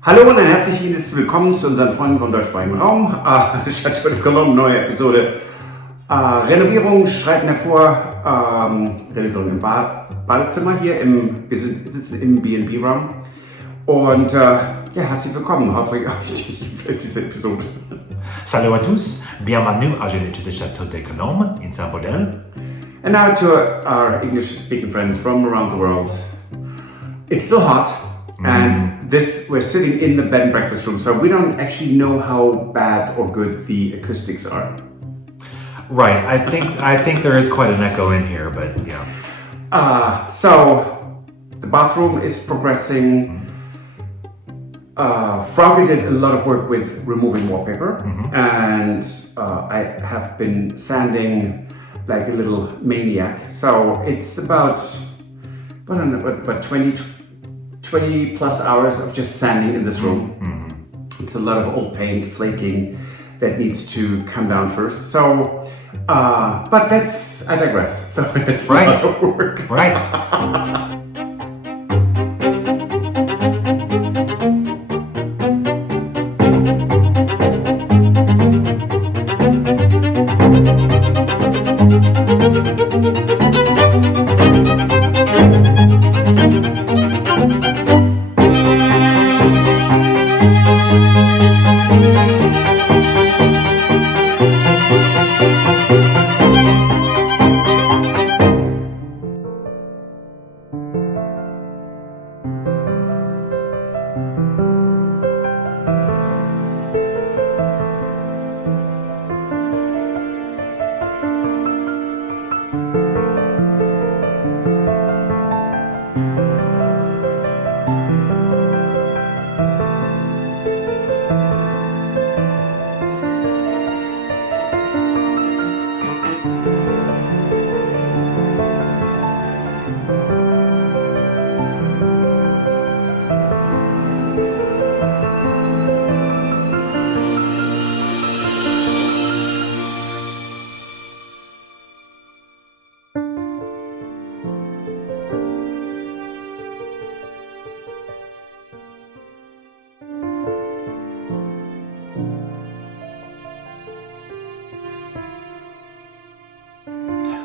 Hallo und ein herzliches Willkommen zu unseren Freunden vom deutschsprachigen Raum. Château de Cologne, neue Episode. Renovierung schreiten hervor. Renovierung im Badezimmer hier. Wir sitzen im B&B-Raum. Und herzlich willkommen. Hoffe euch gefällt diese Episode. Salut à tous, bienvenue à Gîte de Château de Cologne in Saint-Baudel. And now to our English-speaking friends from around the world. It's still hot. And we're sitting in the bed and breakfast room, so we don't actually know how bad or good the acoustics are. Right, I think there is quite an echo in here, but yeah. So the bathroom is progressing. Frauke did a lot of work with removing wallpaper, and I have been sanding like a little maniac. So it's about 20 plus hours of just sanding in this room. It's a lot of old paint flaking that needs to come down first. So, but I digress. So it's right. A lot of work. Right.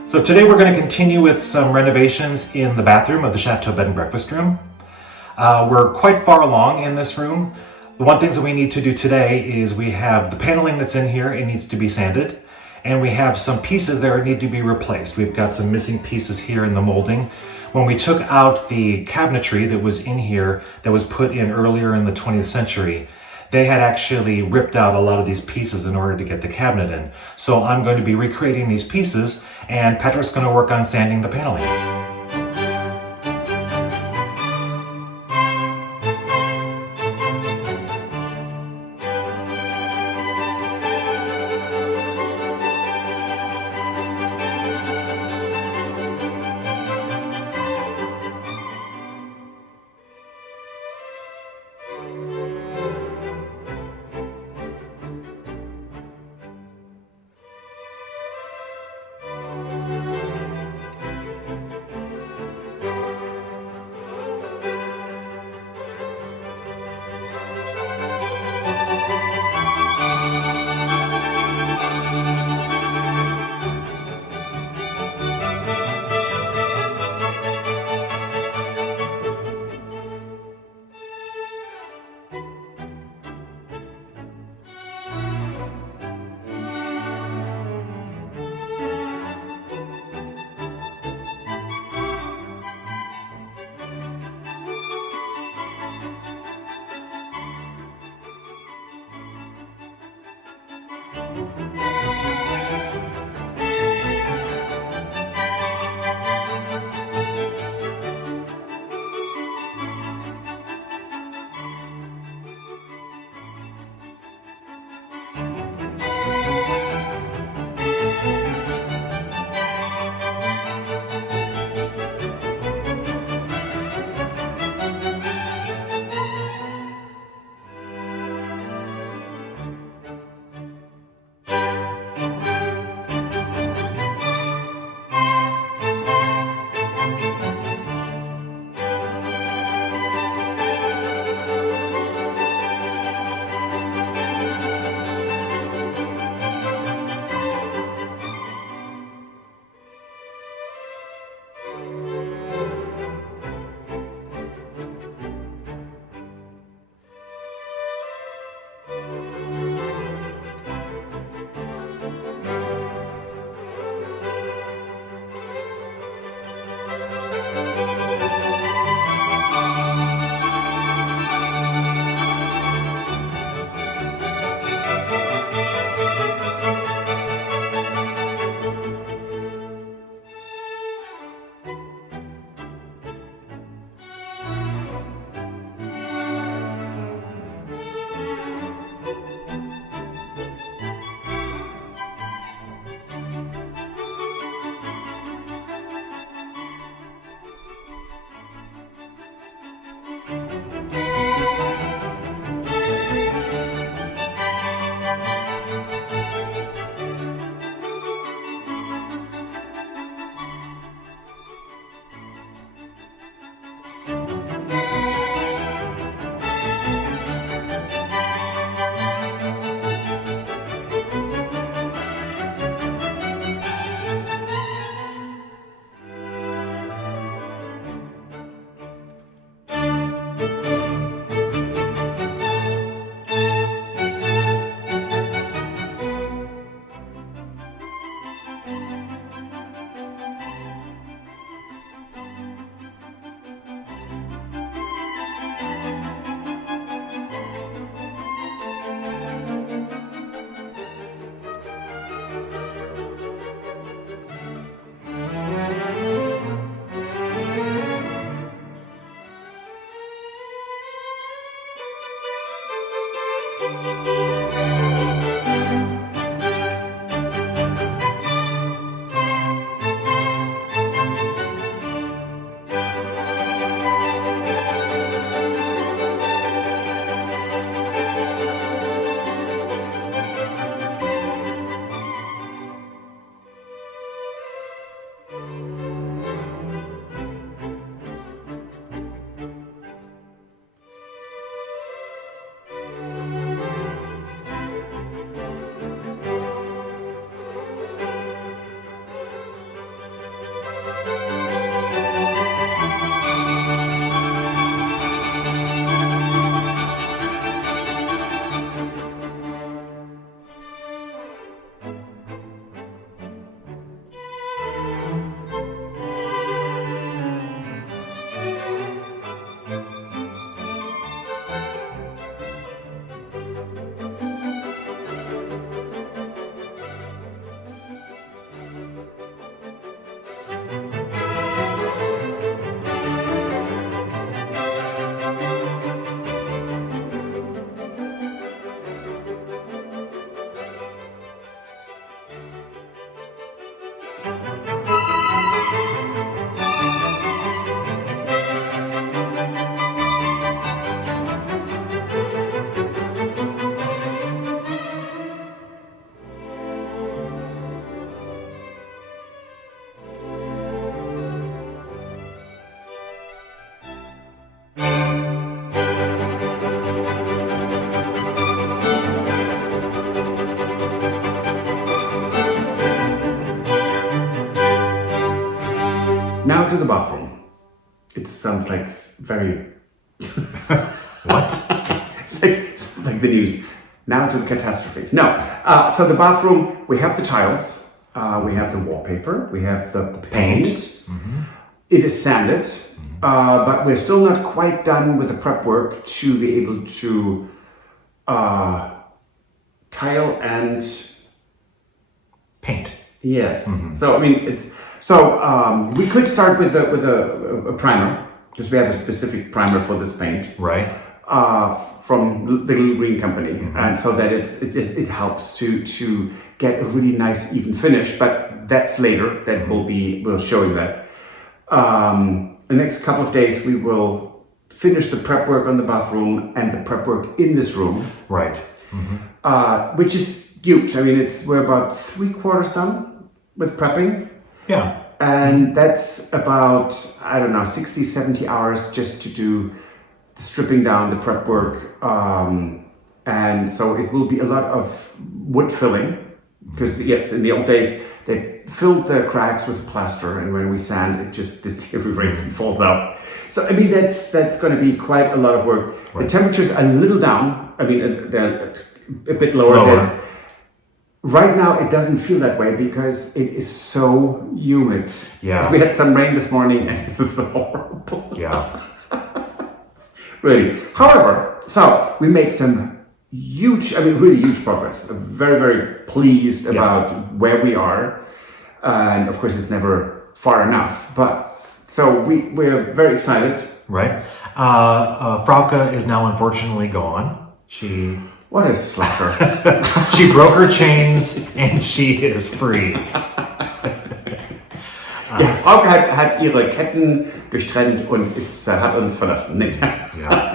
So today we're going to continue with some renovations in the bathroom of the Chateau bed and breakfast room. We're quite far along in this room. The one things that we need to do today is we have the paneling that's in here, it needs to be sanded, and we have some pieces that need to be replaced. We've got some missing pieces here in the molding. When we took out the cabinetry that was in here that was put in earlier in the 20th century, they had actually ripped out a lot of these pieces in order to get the cabinet in. So I'm going to be recreating these pieces, and Patrick's going to work on sanding the paneling. Now to the bathroom. It sounds like very... What? it's like the news. Now to the catastrophe. No. So the bathroom, we have the tiles, we have the wallpaper, we have the paint. Mm-hmm. It is sanded, but we're still not quite done with the prep work to be able to tile and paint. Yes. Mm-hmm. So I mean, it's we could start with a primer because we have a specific primer for this paint, right? From the Little Green Company, and so that it helps to get a really nice even finish. But that's later. That we'll show you that. The next couple of days we will finish the prep work on the bathroom and the prep work in this room, right? Which is huge. I mean, we're about 3/4 done with prepping. Yeah. And that's about, I don't know, 60, 70 hours just to do the stripping down, the prep work. And so it will be a lot of wood filling because yes, in the old days, they filled the cracks with plaster, and when we sand, it just deteriorates and falls out. So, I mean, that's going to be quite a lot of work. Right. The temperature's a little down. I mean, they're a bit lower. Right now, it doesn't feel that way because it is so humid. Yeah. We had some rain this morning and it was horrible. Yeah. Really. However, so we made some really huge progress. I'm very, very pleased about where we are. And of course, it's never far enough. But so we're very excited. Right. Frauke is now unfortunately gone. What a slacker. She broke her chains and she is free. Ja, Frauke hat ihre Ketten durchtrennt und hat uns verlassen. Nee, sie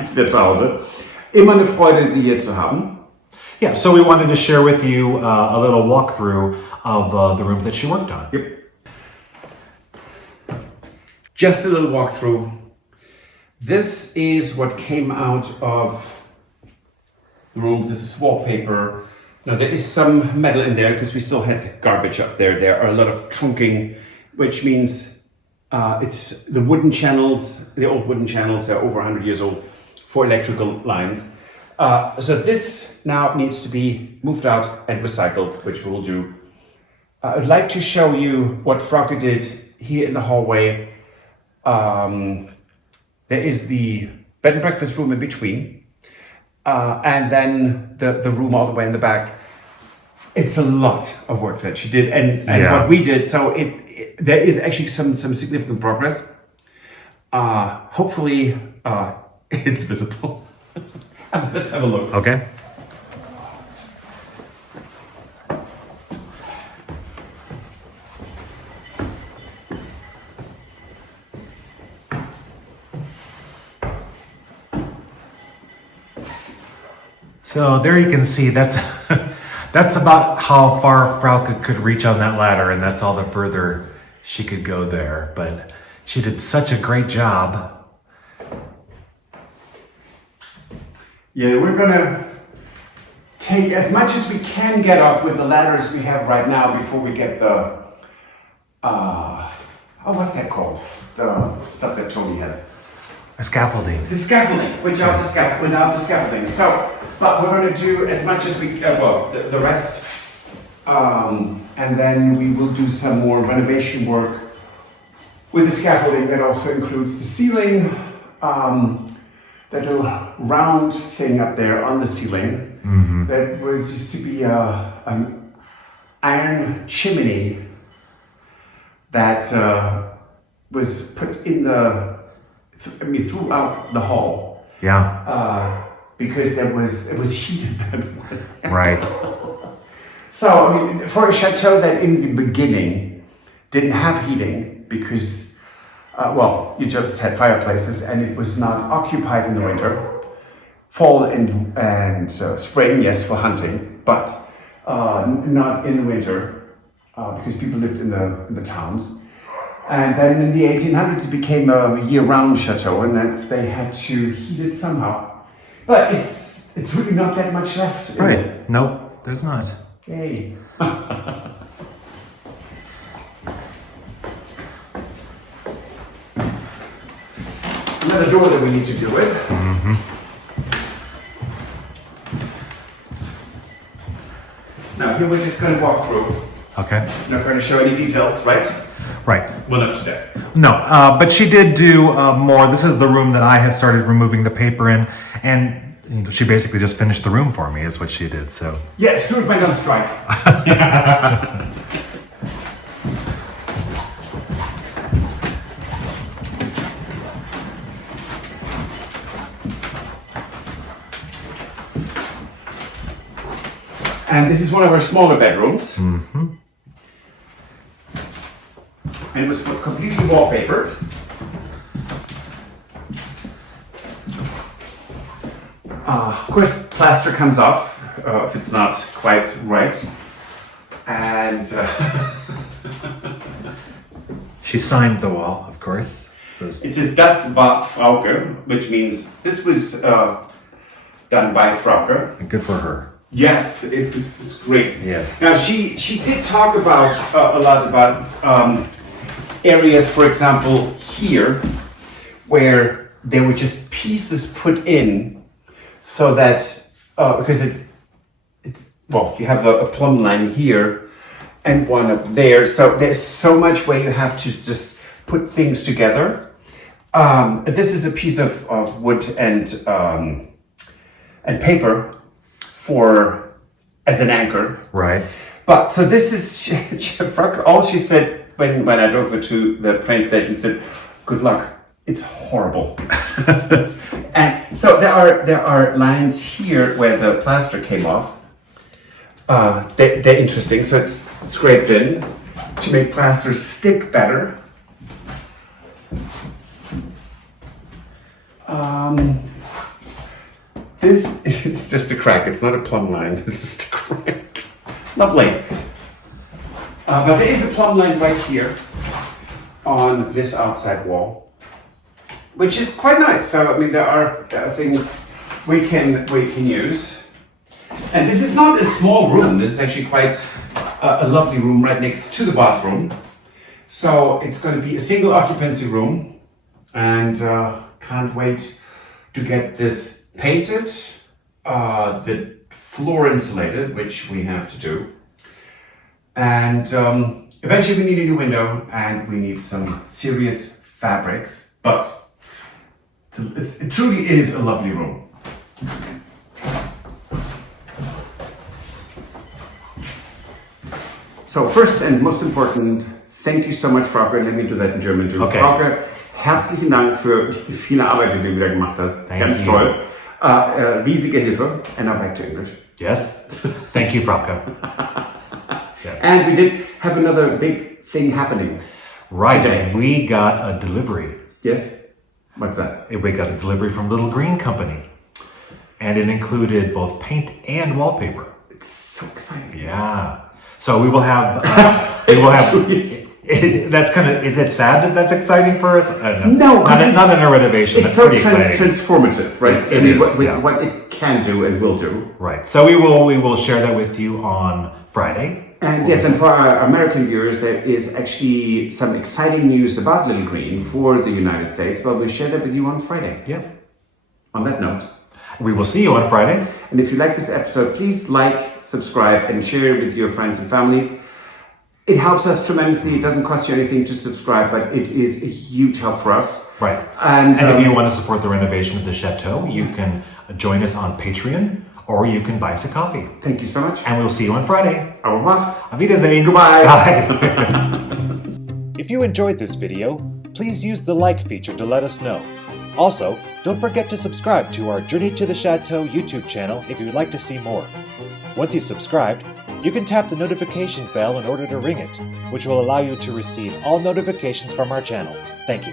ist wieder zu Hause. Immer eine Freude, Sie hier zu haben. Yeah, so we wanted to share with you a little walkthrough of the rooms that she worked on. Yep. Just a little walkthrough. This is what came out of rooms. This is wallpaper. Now there is some metal in there because we still had garbage up there. There are a lot of trunking, which means it's the wooden channels, the old wooden channels, they're over 100 years old for electrical lines. So this now needs to be moved out and recycled, which we will do. I'd like to show you what Frauke did here in the hallway. There is the bed and breakfast room in between. And then the room all the way in the back. It's a lot of work that she did and what we did. So there is actually some significant progress. Hopefully it's visible. Let's have a look. Okay. So there you can see that's that's about how far Frauke could reach on that ladder, and that's all the further she could go there. But she did such a great job. Yeah, we're gonna take as much as we can get off with the ladders we have right now before we get the, what's that called? The stuff that Tony has. A scaffolding. The scaffolding, without the scaffolding. So, but we're gonna do as much as we, the rest, and then we will do some more renovation work with the scaffolding. That also includes the ceiling, that little round thing up there on the ceiling. That was used to be an iron chimney that was put in throughout the hall. Yeah. Because it was heated that way. Right. So, I mean, for a chateau that in the beginning didn't have heating because, you just had fireplaces and it was not occupied in the winter. Fall and spring, yes, for hunting, but not in the winter because people lived in the towns. And then in the 1800s it became a year-round chateau, and they had to heat it somehow. But it's really not that much left, is it? Right. Nope, there's not. Yay. Another door that we need to deal with. Now here we're just going to walk through. Okay. Not going to show any details, right? Right. Well, not today. No, but she did do more. This is the room that I had started removing the paper in, and she basically just finished the room for me, is what she did. So. Yeah, Stuart went on strike. And this is one of our smaller bedrooms. And it was completely wallpapered. Of course, plaster comes off if it's not quite right. And she signed the wall, of course. So. It says "Das war Frauke," which means this was done by Frauke. Good for her. Yes, it's great. Yes. Now she did talk about a lot about areas, for example, here, where there were just pieces put in, so that because it's you have a plumb line here and one up there, so there's so much where you have to just put things together. This is a piece of wood and paper as an anchor. Right. But so this is all she said when I drove her to the train station. Said, "Good luck. It's horrible." And so there are lines here where the plaster came off. They're interesting. So it's scraped in to make plaster stick better. This is just a crack. It's not a plumb line. It's just a crack. Lovely. But there is a plumb line right here on this outside wall, which is quite nice. So I mean, there are things we can use. And this is not a small room. This is actually quite a lovely room right next to the bathroom. So it's going to be a single occupancy room, and can't wait to get this painted, the floor insulated, which we have to do. And eventually we need a new window and we need some serious fabrics, but it truly is a lovely room. So first and most important, thank you so much, Frauke, and let me do that in German too. Okay. Frauke, herzlichen Dank für die viele Arbeit, die du wieder gemacht hast. Ganz toll. Riesige Hilfe. And now back to English. Yes. Thank you, Frauke. Yeah. And we did have another big thing happening. Right. Today. We got a delivery. Yes? What's that? We got a delivery from Little Green Company. and it included both paint and wallpaper. It's so exciting. Yeah. So we will have. That's kind of. Is it sad that that's exciting for us? No, not in a renovation. It's That's so pretty exciting. Transformative, right? It is, what it can do and will do. Right. So we will share that with you on Friday. And yes, and for our American viewers, there is actually some exciting news about Little Green for the United States, but we'll share that with you on Friday. Yep. On that note, we will see you on Friday. And if you like this episode, please like, subscribe, and share it with your friends and families. It helps us tremendously. It doesn't cost you anything to subscribe, but it is a huge help for us. Right. And if you want to support the renovation of the Chateau, you can join us on Patreon, or you can buy us a coffee. Thank you so much. And we'll see you on Friday. Au revoir. Auf Wiedersehen. Goodbye. Bye. If you enjoyed this video, please use the like feature to let us know. Also, don't forget to subscribe to our Journey to the Chateau YouTube channel if you would like to see more. Once you've subscribed, you can tap the notification bell in order to ring it, which will allow you to receive all notifications from our channel. Thank you.